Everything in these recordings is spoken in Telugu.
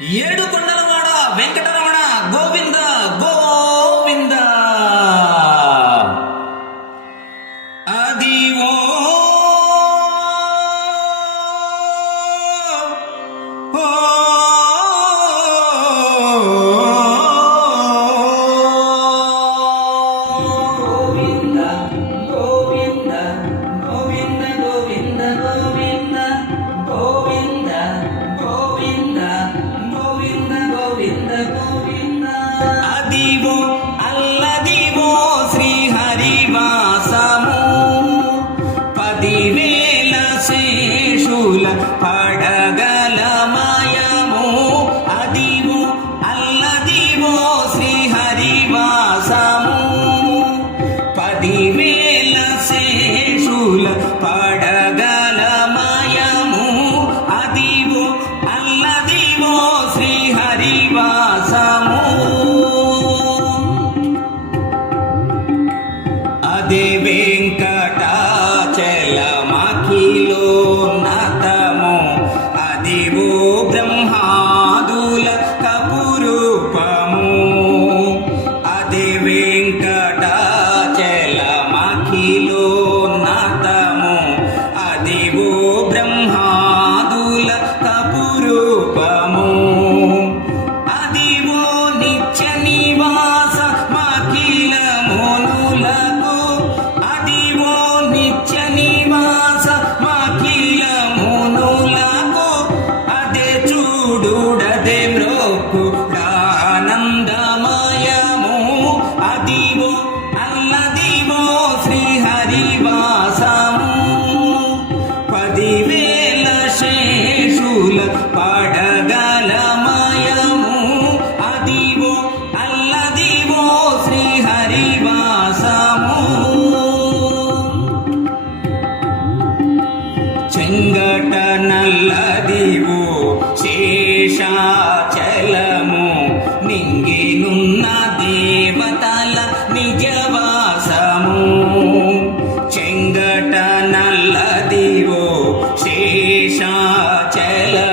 ఏడు కొండలవాడ వెంకటరమణ గోవింద గోవింద. అది ఓ ಕಿರೀಟ చెంగట నల్లదివో శేషాచలము. నింగినున్న దేవతల నిజవాసము. చెంగట నల్లదివో శేషాచలము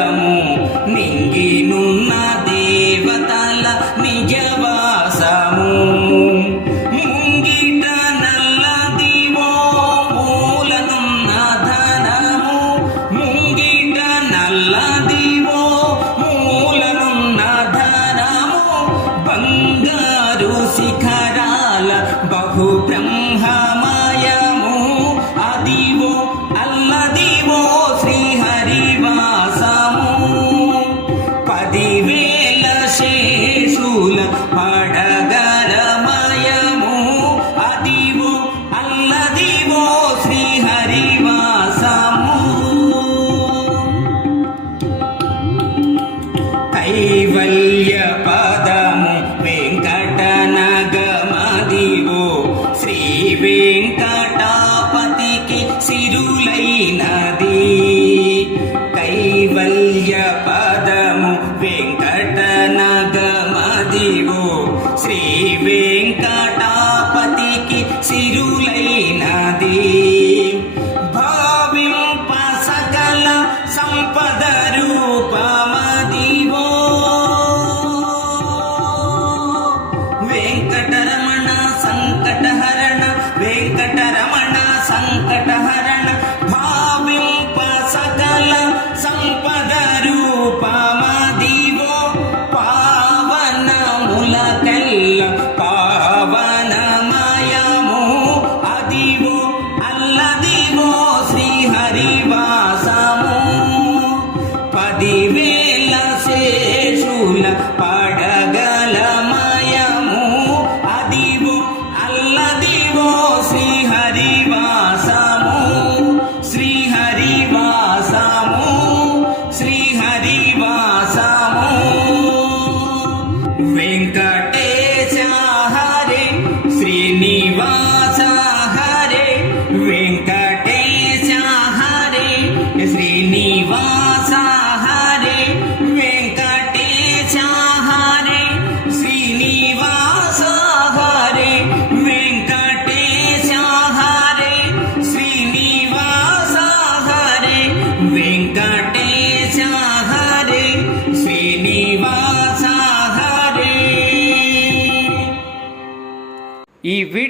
música. కైవల్య పదము వెంకటనగమదివో శ్రీ వెంకటాపతికి సిరులైనది సంపద రూపమదివో వెంకట